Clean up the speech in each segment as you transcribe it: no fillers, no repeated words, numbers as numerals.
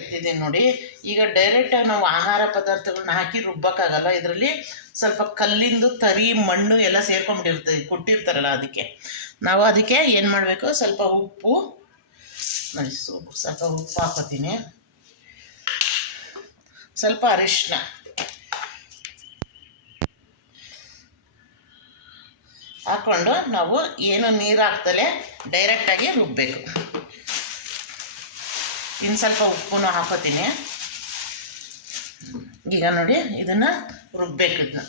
ಎತ್ತಿದ್ದೀನಿ ನೋಡಿ. ಈಗ ಡೈರೆಕ್ಟಾಗಿ ನಾವು ಆಹಾರ ಪದಾರ್ಥಗಳನ್ನ ಹಾಕಿ ರುಬ್ಬಕ್ಕಾಗಲ್ಲ. ಇದರಲ್ಲಿ ಸ್ವಲ್ಪ ಕಲ್ಲಿಂದು ತರಿ ಮಣ್ಣು ಎಲ್ಲ ಸೇರ್ಕೊಂಡ್ಬಿಟ್ಟಿರ್ತದೆ, ಕೊಟ್ಟಿರ್ತಾರಲ್ಲ. ಅದಕ್ಕೆ ಅದಕ್ಕೆ ಏನು ಮಾಡಬೇಕು, ಸ್ವಲ್ಪ ಉಪ್ಪು ನೋಡಿ, ಸ್ವಲ್ಪ ಉಪ್ಪು ಹಾಕೋತೀನಿ, ಸ್ವಲ್ಪ ಅರಿಶಿನ ಹಾಕ್ಕೊಂಡು ನಾವು ಏನು ನೀರು ಹಾಕ್ದಲೇ ಡೈರೆಕ್ಟಾಗಿ ರುಬ್ಬಬೇಕು. ಇನ್ನು ಸ್ವಲ್ಪ ಉಪ್ಪನ್ನು ಹಾಕೋತೀನಿ. ಈಗ ನೋಡಿ, ಇದನ್ನು ರುಬ್ಬಬೇಕು. ಇದನ್ನ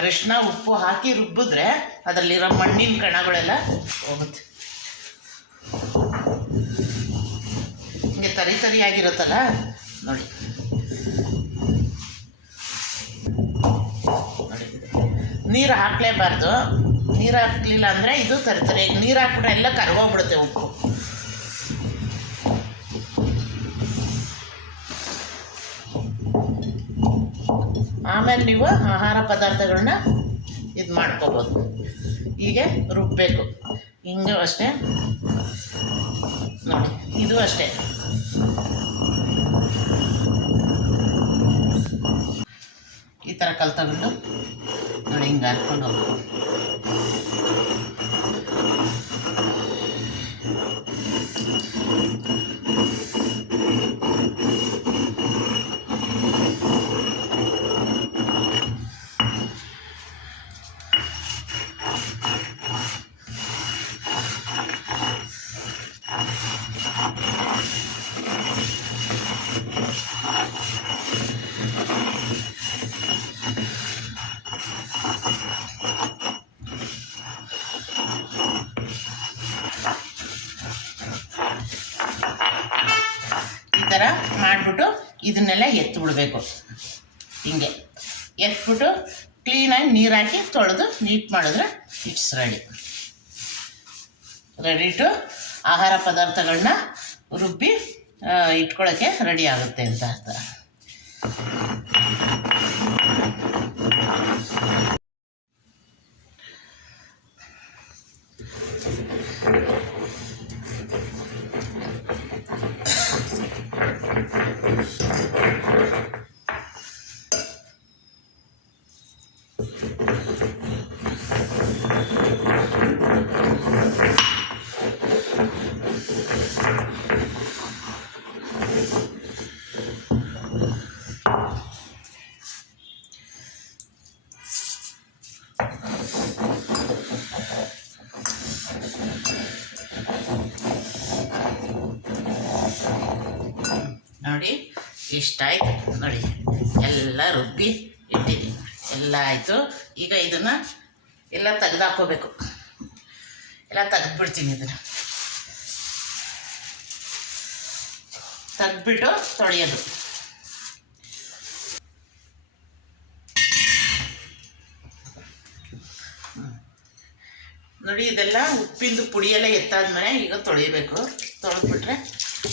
ಅರಿಶಿನ ಉಪ್ಪು ಹಾಕಿ ರುಬ್ಬಿದ್ರೆ ಅದರಲ್ಲಿರೋ ಮಣ್ಣಿನ ಕಣಗಳೆಲ್ಲ ಹೋಗುತ್ತೆ. ಹಿಂಗೆ ತರಿ ತರಿಯಾಗಿರುತ್ತಲ್ಲ ನೋಡಿ. ನೀರು ಹಾಕಲೇಬಾರ್ದು. ನೀರು ಹಾಕಲಿಲ್ಲ ಅಂದರೆ ಇದು ತರಿ ನೀರು ಹಾಕ್ಬಿಟ್ರೆ ಎಲ್ಲ ಕರ್ಗೋಗ್ಬಿಡುತ್ತೆ ಉಪ್ಪು. ಆಮೇಲೆ ನೀವು ಆಹಾರ ಪದಾರ್ಥಗಳನ್ನ ಇದು ಮಾಡ್ಕೋಬೋದು. ಹೀಗೆ ರುಬ್ಬಬೇಕು. ಹಿಂಗೂ ಅಷ್ಟೇ ನೋಡಿ, ಇದು ಅಷ್ಟೇ. ಈ ಥರ ಕಲ್ ತಗೊಂಡು ನೋಡಿ, ಹಿಂಗೆ ಹಾಕ್ಕೊಂಡು ಹೋಗ್ಬೇಕು. ಈ ಥರ ಮಾಡಿಬಿಟ್ಟು ಇದನ್ನೆಲ್ಲ ಎತ್ತಿಬಿಡ್ಬೇಕು. ಹಿಂಗೆ ಎತ್ಬಿಟ್ಟು ಕ್ಲೀನಾಗಿ ನೀರು ಹಾಕಿ ತೊಳೆದು ನೀಟ್ ಮಾಡಿದ್ರೆ ಇಟ್ಸ್ ರೆಡಿ ಟು ಆಹಾರ ಪದಾರ್ಥಗಳನ್ನ ರುಬ್ಬಿ ಇಟ್ಕೊಳ್ಳೋಕ್ಕೆ ರೆಡಿ ಆಗುತ್ತೆ ಅಂತ ಅರ್ಥ. ನೋಡಿ, ಇಷ್ಟಾಯ್ತು ನೋಡಿ, ಎಲ್ಲ ರುಬ್ಬಿ ಇಟ್ಟಿದ್ದೀನಿ, ಎಲ್ಲ ಆಯಿತು. ಈಗ ಇದನ್ನು ಎಲ್ಲ ತೆಗೆದಾಕೋಬೇಕು. ಎಲ್ಲ ತೆಗೆದ್ಬಿಡ್ತೀನಿ. ಇದನ್ನು ತೆಗೆದ್ಬಿಟ್ಟು ತೊಳೆಯೋದು. ನೋಡಿ, ಇದೆಲ್ಲ ಉಪ್ಪಿಂದು ಪುಡಿಯೆಲ್ಲ ಎತ್ತಾದ್ಮೇಲೆ ಈಗ ತೊಳಿಬೇಕು. ತೊಳೆದ್ಬಿಟ್ರೆ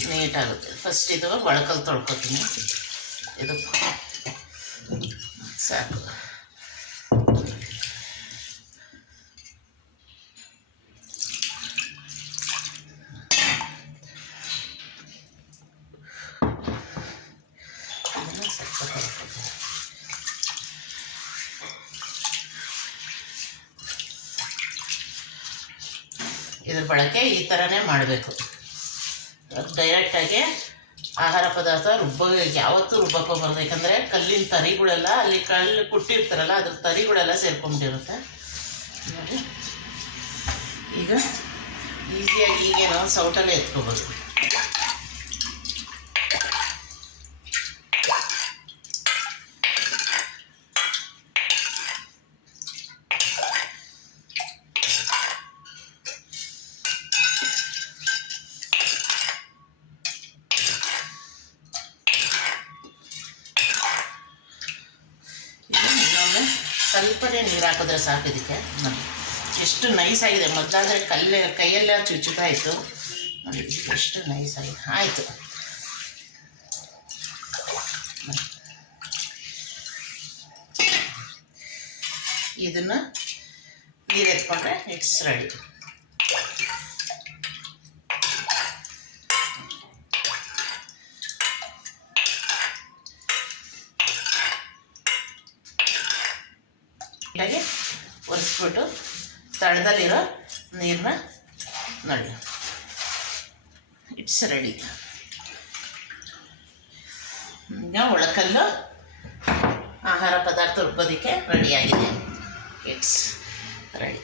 ನೀಟಾಗುತ್ತೆ. ಫಸ್ಟ್ ಇದು ಒಳಕಲ್ಲಿ ತೊಳ್ಕೊತೀನಿ. ಇದು ಸಾಕು. ಇದ್ರ ಬಳಕೆ ಈ ಥರನೇ ಮಾಡಬೇಕು. ಡೈರೆಕ್ಟಾಗಿ ಆಹಾರ ಪದಾರ್ಥ ಯಾವತ್ತೂ ರುಬ್ಬಕ್ಕೋಬಾರ್ದು. ಯಾಕಂದರೆ ಕಲ್ಲಿನ ತರಿಗಳೆಲ್ಲ, ಅಲ್ಲಿ ಕಲ್ಲು ಕುಟ್ಟಿರ್ತಾರಲ್ಲ, ಅದ್ರ ತರಿಗಳೆಲ್ಲ ಸೇರ್ಕೊಂಡ್ಬಿಟ್ಟಿರುತ್ತೆ ನೋಡಿ. ಈಗ ಈಸಿಯಾಗಿ ಹೀಗೆ ನಾವು ಸೌಟಲ್ಲೇ ಎತ್ಕೋಬೋದು. ಸ್ವಲ್ಪನೇ ನೀರು ಹಾಕಿದ್ರೆ ಸಾಕು. ಇದಕ್ಕೆ ನೋಡಿ ಎಷ್ಟು ನೈಸಾಗಿದೆ. ಮೊದಲಾದರೆ ಕೈಯೆಲ್ಲ ಚುಚ್ಚುತ್ತಾ ಇತ್ತು ನೋಡಿ, ಎಷ್ಟು ನೈಸಾಗಿದೆ. ಆಯಿತು, ಇದನ್ನು ನೀರು ಎತ್ಕೊಂಡ್ರೆ ಇಟ್ಸ್ ರೆಡಿ. ಹಾಗೆ ಒರೆಸ್ಬಿಟ್ಟು ತಳದಲ್ಲಿರೋ ನೀರನ್ನ ನೋಡಿ ಇಟ್ಸ್ ರೆಡಿ. ಈಗ ಒಳಕಲ್ಲು ಆಹಾರ ಪದಾರ್ಥ ರುಬ್ಬೋದಕ್ಕೆ ರೆಡಿಯಾಗಿದೆ. It's ready.